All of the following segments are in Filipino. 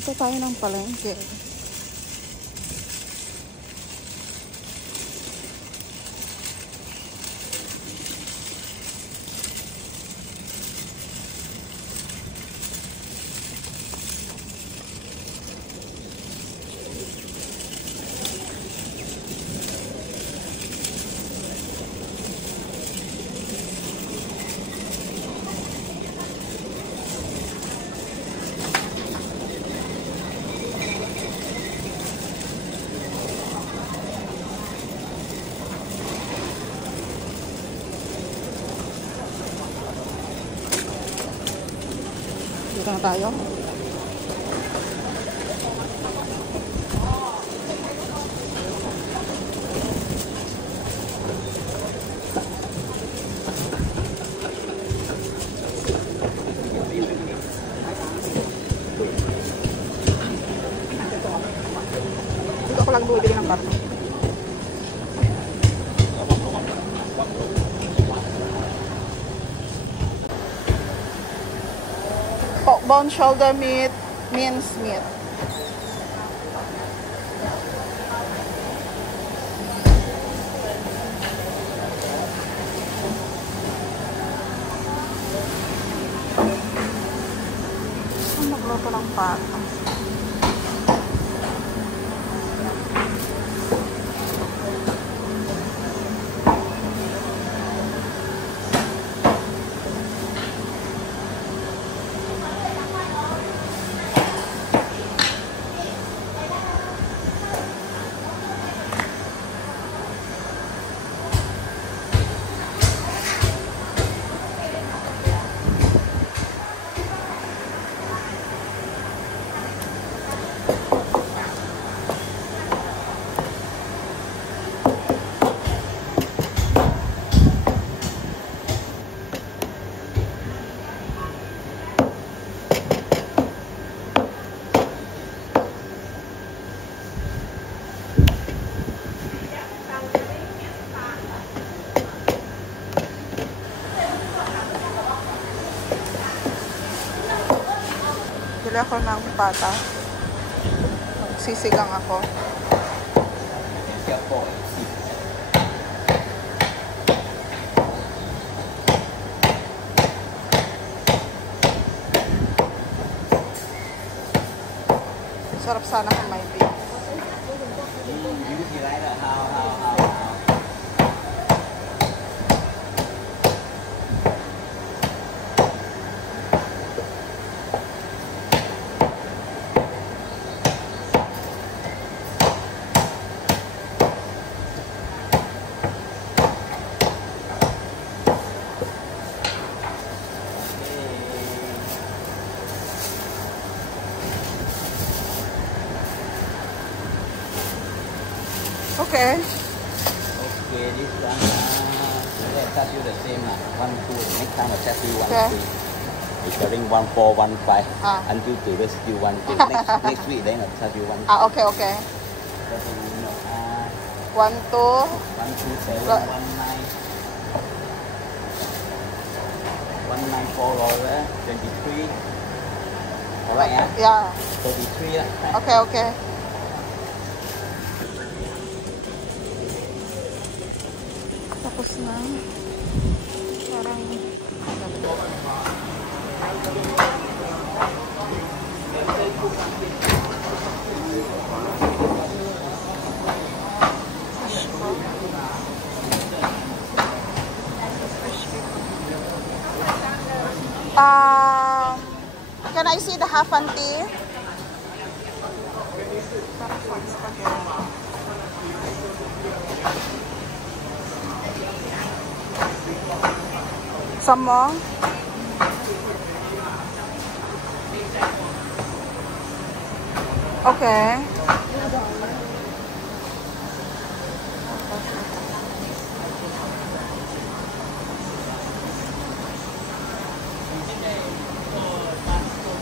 Ito tayo ng palengke. Dito na tayo. Dito ako lang bumibili ng karton. Bone shoulder meat, minced meat. Magluto ng pata. Bili ako ng pata. Sisigang ako. Sarap sana kung may beef. Okay. Okay, this one, let's charge you the same, 1, 2, next time I'll charge you 1, Okay. 2. It's carrying 1, 4, 1, 5, until the rest still 1, 2. Next week, then I'll charge you 1, 2. Okay, okay. 1, 2. 1, 2, 7, 1, 9. 194 23. Alright, Yeah. 33. Okay, okay. Tapos na. Parang can I see the half and tea? Some more? Okay.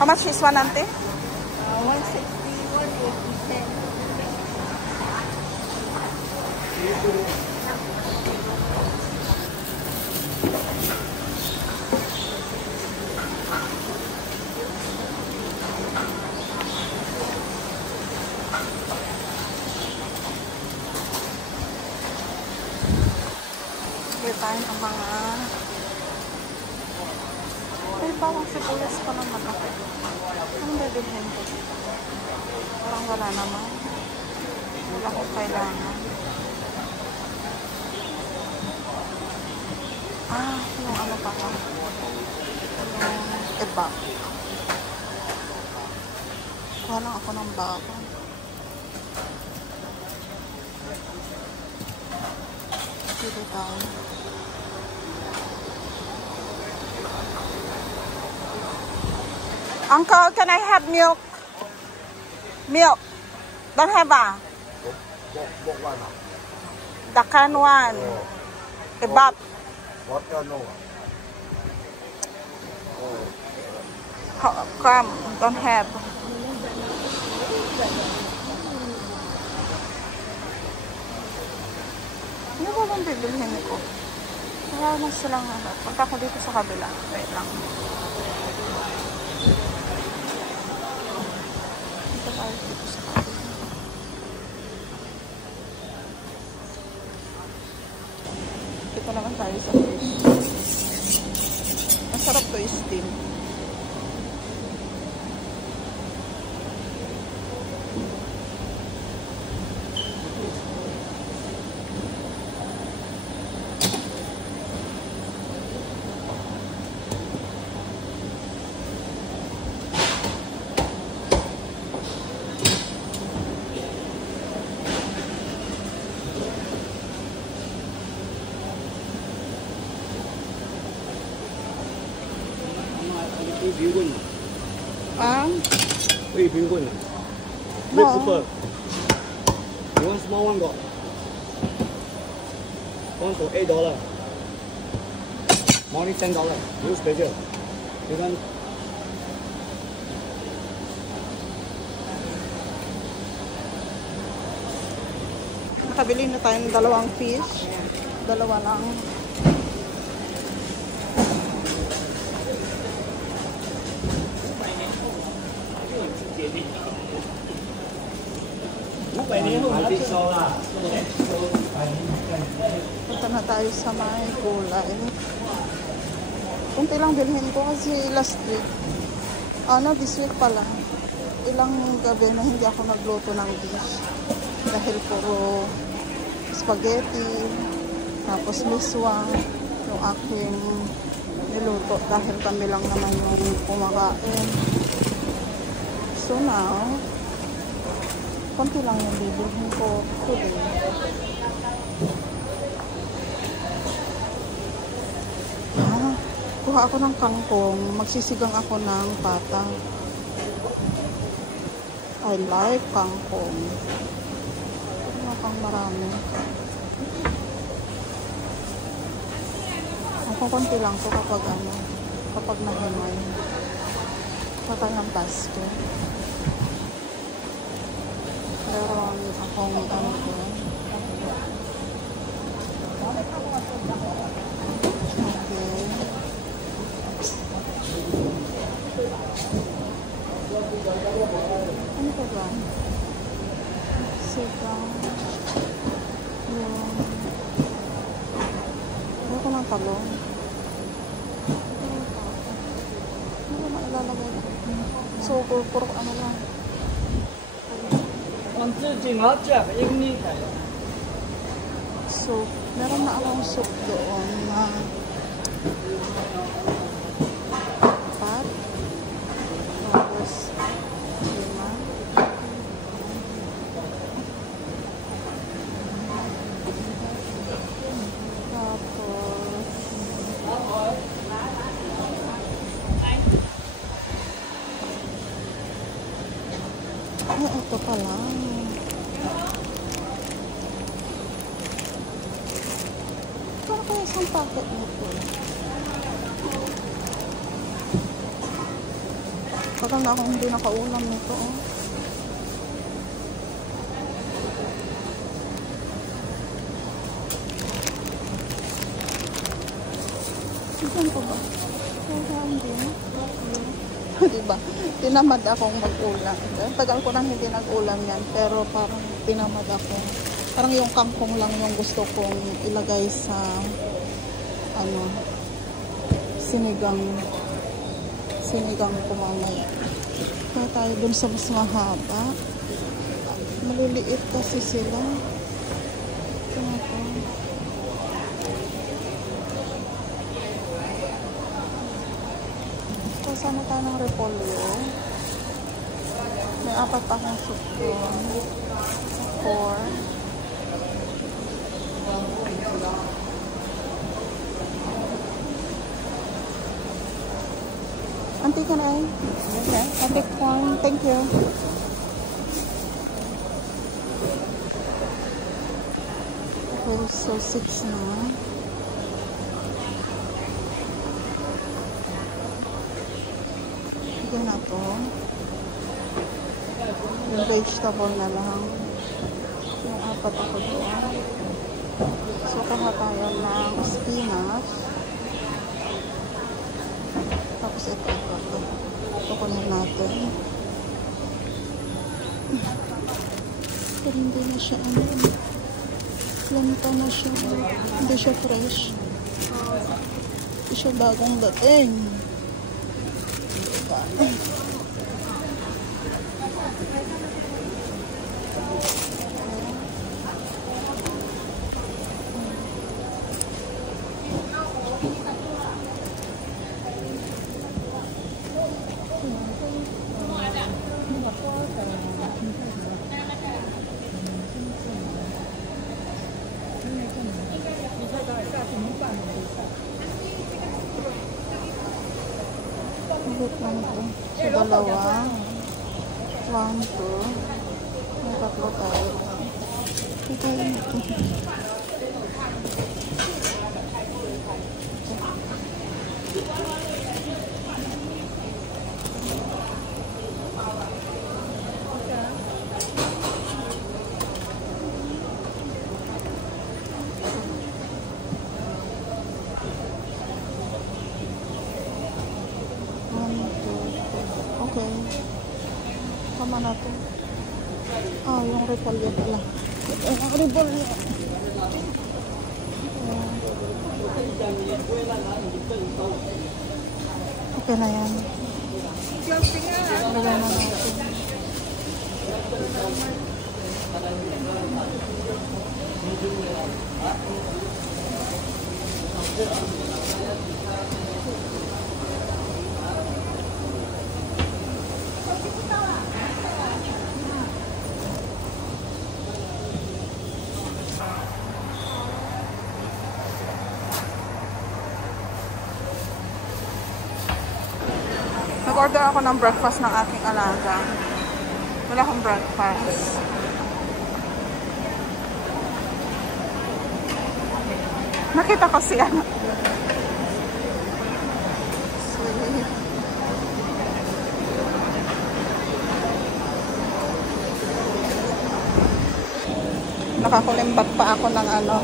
How much is one, auntie? 160, 180, 10. tayo ng mga ay bawang sibuyas pa naman ako. Anong bibilhin ko? Parang wala naman. Wala akong kailangan. Yung ano pa ka? Yung iba. Kuha lang ako ng bago. Dito tayo. Uncle, can I have milk? Milk. Don't have What one? the can one. Kebab. What no? Come, don't have. Ano ba bang bibilhin ko? Wala na silang ano. Punta ko dito sa kabila. Wait lang. Dito tayo dito sa kabila. Dito naman tayo sa fish. Masarap to steam. Wait, penguin. No. Super. You want small one got? One for $8. Morning $10. New special. You can. Nakabili na tayo ng dalawang fish. Dalawa lang. Punta na tayo sa may gulay. Kunti lang bilhin ko kasi last week. This week pala. Ilang gabi na hindi ako nagluto ng dish. Dahil puro spaghetti. Tapos miswa. Yung aking niluto. Dahil kami lang naman yung kumakain. So now, konti lang yung bibilhin ko today. Kuha ako ng kangkong. Magsisigang ako ng pata. I like kangkong. Kuha kang marami. Ako konti lang to kapag nahimay. Kuha ng basket. Meron akong ano ko. Okay. Ano pa ba? Sigang. Yung... Ano ko ng talong? Ano ba mailalagay? So, puro ano lang. Soup. Meron na akong soup doon na pat. Tapos lima. Tapos ito pa lang. Ano kaya isang packet nito? Parang na akong hindi nakaulam nito. Saan ko ba? Hindi. Diba? Tinamad akong mag-ulam. Tagal ko nang hindi nag-ulam yan. Pero parang tinamad ako. Parang yung kangkong lang yung gusto kong ilagay sa ano, sinigang ko mamaya. Kaya tayo dun sa mas mahaba. Maliliit kasi sila. Ito. So, sana tayo ng repolyo. May 4 akong soup doon. 4. Auntie, can I? Okay. I'll take one. Thank you. Okay, so 6 na. Bigyan na to. Yung vegetable na lang. Yung 4 ako doon. So, kuha tayo ng spinach. Tapos ito. Kukunin natin. Pero hindi na siya ano. Lanta na siya. Hindi siya fresh. Hindi siya bagong dating. Higit lang ito. So, dalawa. 1, 2. May 3 tayo. Ito yun. Okay. Tama na to. Ah, yung repolyo pala. Ang repolyo. Okay na yan. Lagay na natin. Nag-order ako ng breakfast ng aking alaga. Wala akong breakfast. Nakita ko siya. Sweet. Nakakulimbat pa ako ng ano.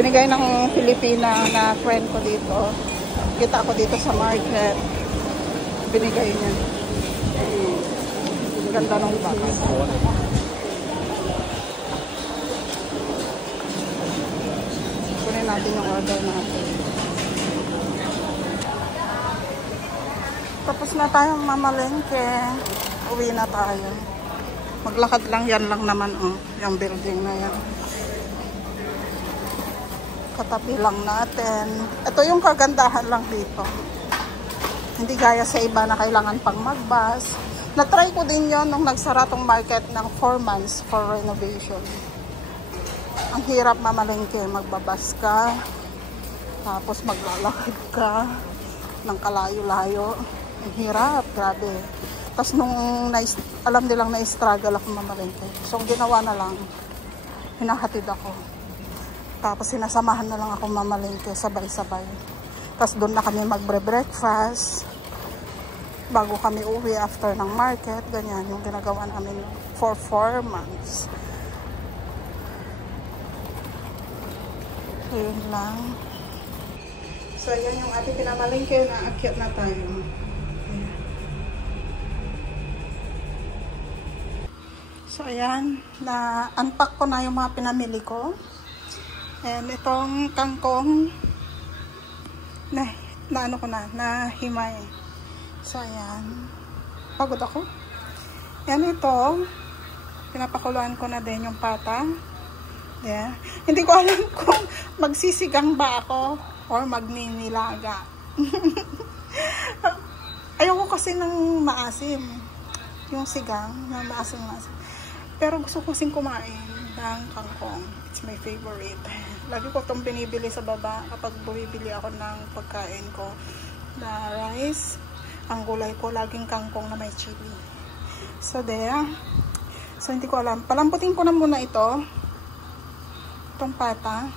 Binigay ng Filipina na friend ko dito. Kita ako dito sa market. Binigay niya. Ganda ng box. Kunin natin yung order natin. Tapos na tayong mamalengke. Uwi na tayo. Maglakad lang yan lang naman, oh. Yung building na yan. Katabi lang natin. Ito yung kagandahan lang dito. Hindi gaya sa iba na kailangan pang mag-bus. Na-try ko din yon nung nagsara tong market ng 4 months for renovation. Ang hirap mamalengke. Magbabas ka. Tapos maglalakad ka ng kalayo-layo. Ang hirap. Grabe. Tapos nung alam nilang na-struggle ako mamalengke. So ginawa na lang. Hinahatid ako. Tapos sinasamahan na lang ako mamalengke. Sabay-sabay. Tapos doon na kami magbre-breakfast bago kami uwi after ng market. Ganyan yung ginagawa namin for 4 months. So yun lang. So yan yung ating pinamalengke na akyat na tayo. So ayan, na-unpack ko na yung mga pinamili ko. And itong kangkong na ano ko na himay. So, ayan. Pagod ako. Yan ito. Pinapakuluan ko na din yung pata. Yeah. Hindi ko alam kung magsisigang ba ako or magninilaga. Ayoko kasi ng maasim. Yung sigang, na maasim. Pero gusto ko kasing kumain ng kangkong. It's my favorite. Lagi ko itong binibili sa baba kapag bumibili ako ng pagkain ko na rice. Ang gulay ko, laging kangkong na may chili. So, there. So, hindi ko alam. Palamputin ko na muna ito. Itong pata.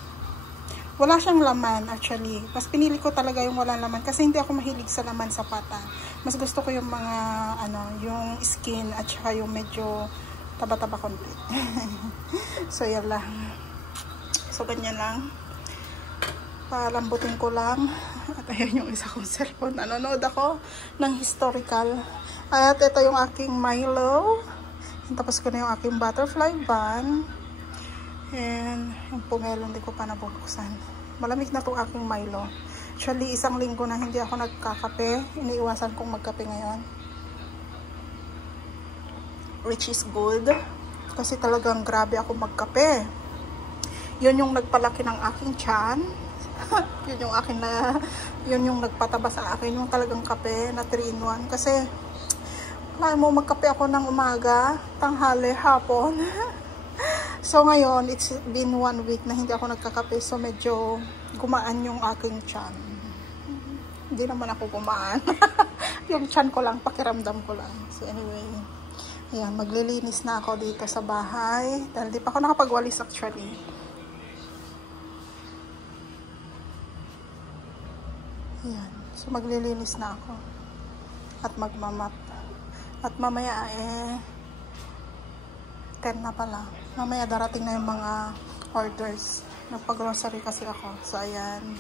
Wala siyang laman, actually. Mas pinili ko talaga yung walang laman kasi hindi ako mahilig sa laman sa pata. Mas gusto ko yung mga, yung skin at saka yung medyo taba-taba konti. So, yan lang. So, ganyan lang. Palambutin ko lang. At ayan yung isa kong cellphone. Nanonood ako ng historical. At ito yung aking Milo. Tapos ko na yung aking butterfly bun. And yung pomelo hindi ko pa nabubuksan. Malamig na itong aking Milo. Actually, 1 linggo na hindi ako nagkakape. Iniiwasan kong magkape ngayon. Which is good. Kasi talagang grabe ako magkape. Yun yung nagpalaki ng aking tiyan. Yun yung nagpataba sa akin. Yung talagang kape na 3-in-1. Kasi wala mo magkape ako ng umaga, tanghali, hapon. So ngayon, it's been 1 week na hindi ako nagkakape. So medyo gumaan yung aking tiyan. Hindi naman ako gumaan. Yung tiyan ko lang, pakiramdam ko lang. So anyway, ayan, maglilinis na ako dito sa bahay. Dahil di pa ako nakapagwalis actually. Ayan, so maglilinis na ako. At magmamap. At mamaya 10 na pala. Mamaya darating na yung mga orders. Nagpag-grocery kasi ako. So, ayan.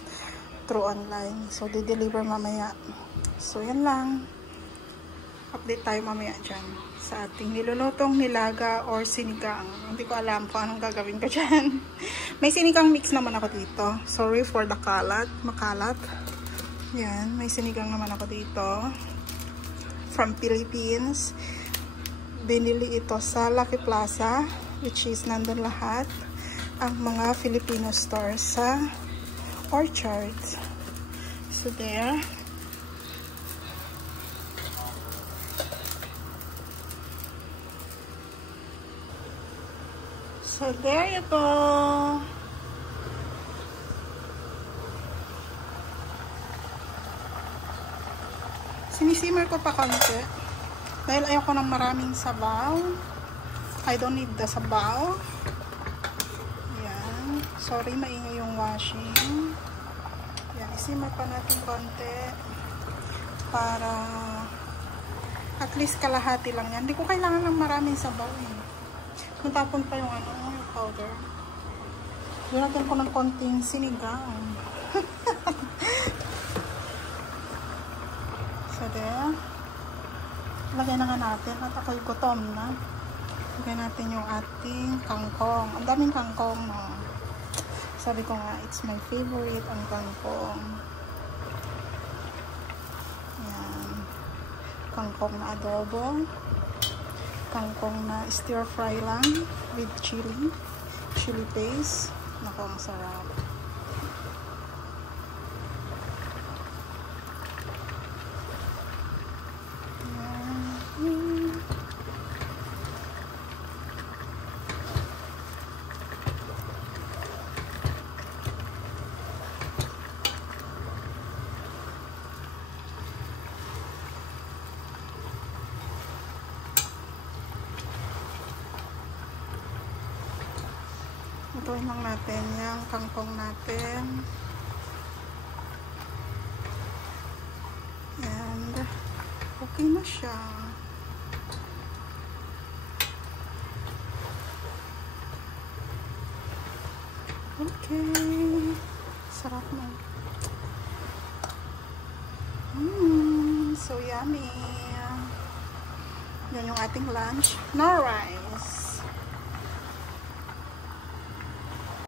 Through online. So, di-deliver mamaya. So, yan lang. Update tayo mamaya dyan. Sa ating nilulutong nilaga or sinigang. Hindi ko alam kung anong gagawin ko dyan. May sinigang mix naman ako dito. Sorry for the kalat. Makalat. Yan. May sinigang naman ako dito. From Philippines. Binili ito sa Lucky Plaza, which is nandun lahat ang mga Filipino stores sa Orchard. So there. So there you go. Sinisimmer ko pa konti. Dahil ayoko ng maraming sabaw. I don't need the sabaw. Ayan. Sorry, maingay yung washing. Ayan, isimmer pa natin konti. Para at least kalahati lang yan. Hindi ko kailangan ng maraming sabaw eh. Natapon pa yung yung powder. Lunatan ko ng konting sinigang. So there. Lagay na nga natin at ako'y gutom na. Lagay natin yung ating kangkong. Ang daming kangkong, no? Sabi ko nga, it's my favorite ang kangkong. Ayan. Kangkong na adobo. Kangkong na stir fry lang with chili. Chili paste. Naku, ang sarap. Lutuin lang natin yung kangkong natin. And okay na siya. Okay. Sarap na. So yummy. Yan yung ating lunch. No rice.